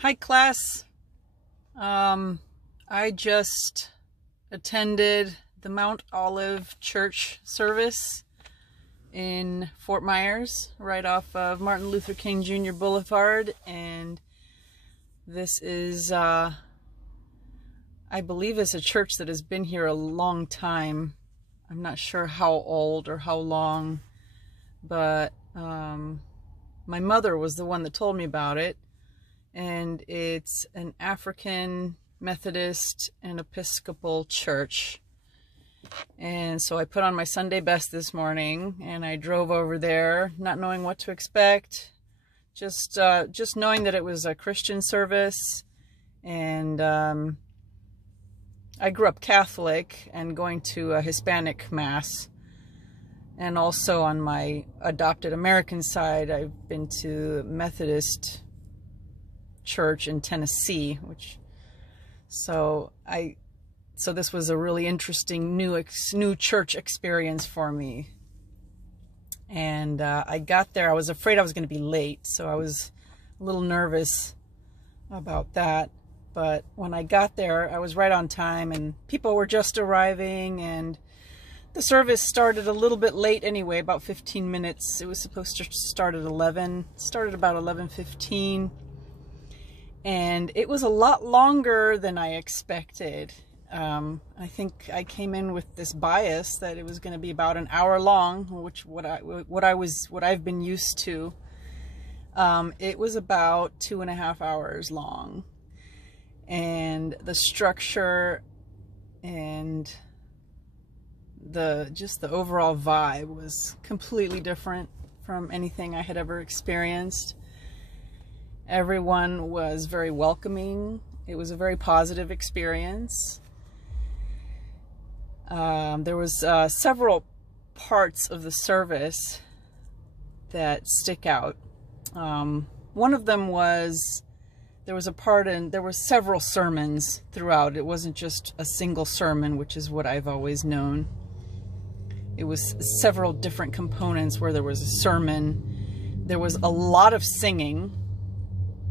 Hi, class. I just attended the Mount Olive Church service in Fort Myers, right off of Martin Luther King Jr. Boulevard, and this is, I believe it's a church that has been here a long time. I'm not sure how old or how long, but my mother was the one that told me about it. And it's an African Methodist and Episcopal church. And so I put on my Sunday best this morning and I drove over there, not knowing what to expect, just knowing that it was a Christian service. And I grew up Catholic and going to a Hispanic mass. And also on my adopted American side, I've been to Methodist church in Tennessee, so this was a really interesting new church experience for me. And I got there, I was afraid I was going to be late, so I was a little nervous about that. But when I got there, I was right on time, and people were just arriving, and the service started a little bit late anyway, about 15 minutes. It was supposed to start at 11. It started about 11:15. And it was a lot longer than I expected. I think I came in with this bias that it was going to be about an hour long, which what I've been used to. It was about 2.5 hours long, and the structure and the overall vibe was completely different from anything I had ever experienced. Everyone was very welcoming. It was a very positive experience. There was several parts of the service that stick out. One of them was, there was a part, and there were several sermons throughout. It wasn't just a single sermon, which is what I've always known. It was several different components where there was a sermon. There was a lot of singing.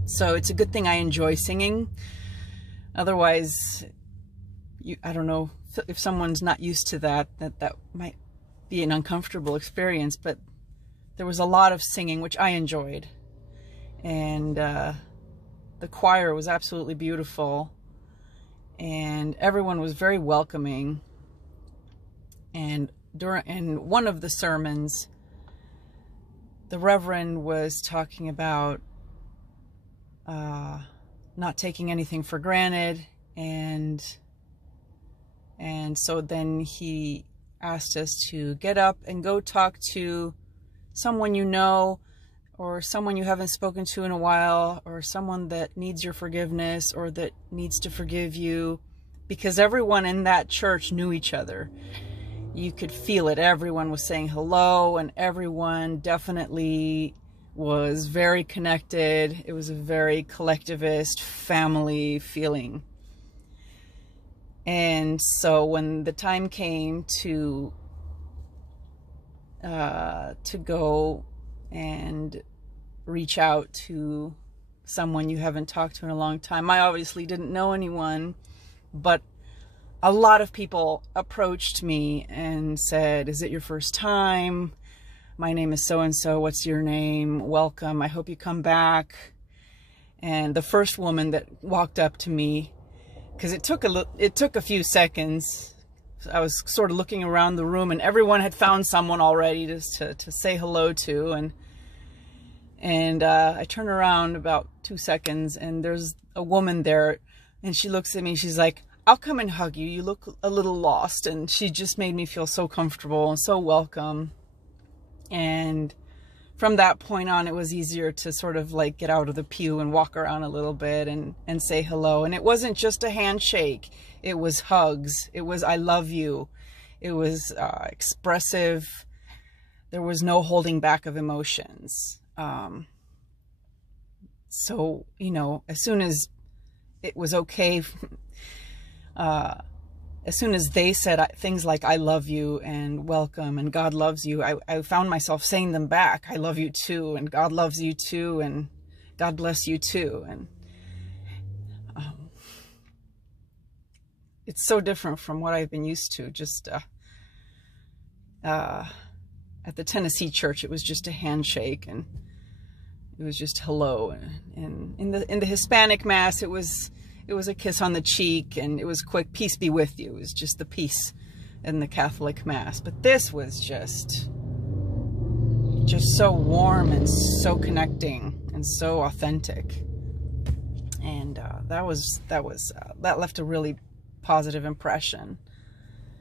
So it's a good thing I enjoy singing. Otherwise, I don't know if someone's not used to that might be an uncomfortable experience. But there was a lot of singing, which I enjoyed. And the choir was absolutely beautiful. And everyone was very welcoming. And in one of the sermons, the Reverend was talking about not taking anything for granted, and so then he asked us to get up and go talk to someone you know, or someone you haven't spoken to in a while, or someone that needs your forgiveness or that needs to forgive you, because everyone in that church knew each other. You could feel it. Everyone was saying hello, and everyone definitely was very connected. It was a very collectivist family feeling. And so when the time came to go and reach out to someone you haven't talked to in a long time, I obviously didn't know anyone, but a lot of people approached me and said, "Is it your first time? My name is so-and-so. What's your name? Welcome. I hope you come back." And the first woman that walked up to me, because it took a few seconds. I was sort of looking around the room, and everyone had found someone already to say hello to. And I turn around about 2 seconds, and there's a woman there, and she looks at me. She's like, "I'll come and hug you. You look a little lost." And she just made me feel so comfortable and so welcome. And from that point on, it was easier to sort of like get out of the pew and walk around a little bit and say hello. And it wasn't just a handshake. It was hugs. It was "I love you." It was expressive. There was no holding back of emotions. So, you know, as soon as it was okay, as soon as they said things like "I love you" and "welcome" and "God loves you," I found myself saying them back. "I love you too," and "God loves you too," and "God bless you too." it's so different from what I've been used to. Just at the Tennessee church, it was just a handshake, and it was just hello. And in the Hispanic Mass, it was a kiss on the cheek, and it was quick, peace be with you. It was just the peace in the Catholic Mass. But this was just so warm and so connecting and so authentic. And that left a really positive impression.